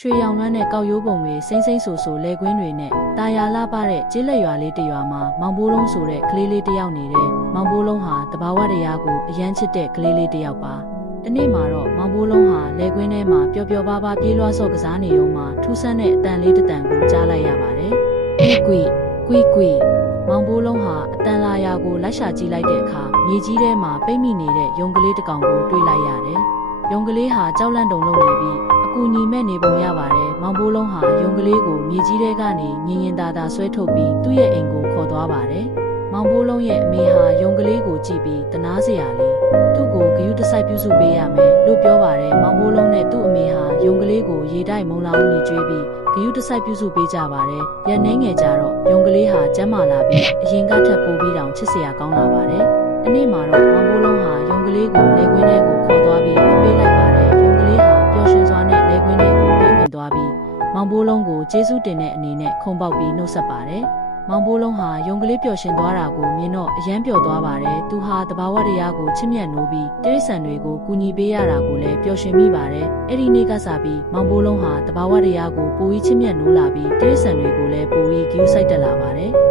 ရွှေရောင်လွှမ်းတဲ့ကောက်ရိုးပုံတွေစိမ့်စိမ့်ဆူဆူလဲကွင်းတွေနဲ့တာယာလှပတဲ့ကျေးလက်ရွာလေးတစ်ရွာမှာမောင်ဘိုးလုံးဆိုတဲ့ကလေးလေးတစ်ယောက်နေတယ်။မောင်ဘိုးလုံးဟာတဘာဝတရားကိုအယမ်းချစ်တဲ့ကလေးလေးတစ်ယောက်ပါ။ဒီနေ့မှာတော့မောင်ဘိုးလုံးဟာလဲကွင်းထဲမှာပျော်ပျော်ပါးပါးပြေးလွှားဆော့ကစားနေုံမှာထူးဆန်းတဲ့အတန်လေးတစ်တန်ကိုကြားလိုက်ရပါတယ်။ကွီမောင်ဘိုးလုံးဟာအတန်လာရာကိုလိုက်ရှာကြည့်လိုက်တဲ့အခါမြေကြီးထဲမှာပိတ်မိနေတဲ့ယုံကလေးတစ်ကောင်ကိုတွေ့လိုက်ရတယ်။ယုံကလေးဟာကြောက်လန့်တုန်လှုပ်နေပြီးအကူညီမဲ့နေပုံရပါတယ်။မောင်ဘိုးလုံးဟာယုံကလေးကိုမြေကြီးထဲကနေညင်ရင်သာသာဆွဲထုတ်ပြီးသူ့ရဲ့အိမ်ကိုခေါ်သွားပါတယ်။မောင်ဘိုးလုံးရဲ့အမေဟာယုံကလေးကိုကြည့်ပြီးတနာစရာလေးသူ့ကိုဂရုတစိုက်ပြုစုပေးရမယ်လို့ပြောပါတယ်။မောင်ဘိုးလုံးနဲ့သူ့အမေဟာယုံကလေးကိုရေတိုက်မုံလောင်နေကြွေးပြီးဂရုတစိုက်ပြုစုပေးကြပါတယ်။ရက်နှင်းငယ်ကြတော့ယုံကလေးဟာကျန်းမာလာပြီးအရင်ကထပ်ပိုပြီးတောင်ချစ်စရာကောင်းလာပါတယ်။ဒီနေ့မှာတော့မောင်ဘိုးလုံးဟာယုံကလေးကိုလေကွင်းထဲကိုခေါ်သွားပြီးလွှတ်ပေးလိုက်ပါတယ်။ယုံကလေးဟာပျော်ရွှင်စွာနဲ့လေကွင်းထဲကိုပြေးဝင်သွားပြီးမောင်ဘိုးလုံးကိုကျေးဇူးတင်တဲ့အနေနဲ့ခုံပေါက်ပြီးနှုတ်ဆက်ပါတယ်။မောင်ဘိုးလုံးဟာယုံကလေးပျော်ရွှင်သွားတာကိုမြင်တော့အယမ်းပျော်သွားပါတယ်။သူဟာတဘာဝတရားကိုချစ်မြတ်နိုးပြီးတိရစ္ဆာန်တွေကိုကူညီပေးရတာကိုလည်းပျော်ရွှင်မိပါတယ်။အဲ့ဒီနေ့ကစပြီးမောင်ဘိုးလုံးဟာတဘာဝတရားကိုပိုပြီးချစ်မြတ်နိုးလာပြီးတိရစ္ဆာန်တွေကိုလည်းပိုပြီးဂရုစိုက်တက်လာပါတယ်။